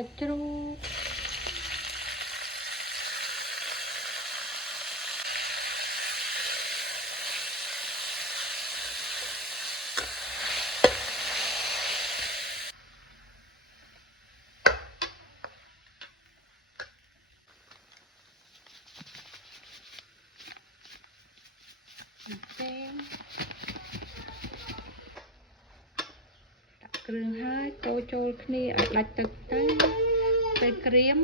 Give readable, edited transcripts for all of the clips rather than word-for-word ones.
សាច់ជ្រូកទេដាក់គ្រឿងហើយកូរចូលគ្នាឲ្យដាច់ទឹកទៅពេលក្រៀម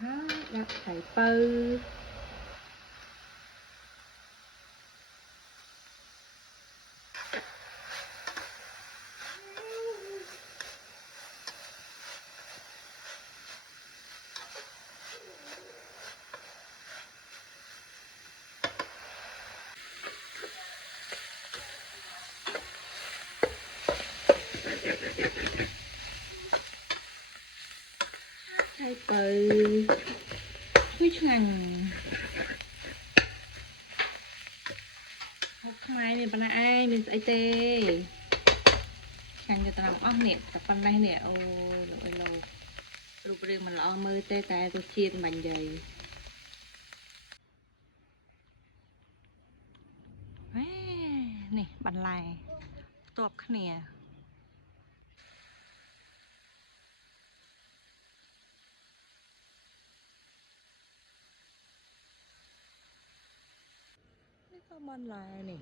ហើយដាក់ឆៃពៅឆៃពៅជួយឆ្ងាញ់ហូបខ្មែរមានប៉ុណ្ណាឯងមានស្អីទេឆ្ងាញ់ទៅតាមអស់នេះតែប៉ុណ្ណេះនេះអូលោកអើយលោករូបរាងមិនល្អមើលទេតែរសជាតិមិននិយាយនេះបន្លែផ្ទាប់គ្នានេះក៏បន្លែនេះ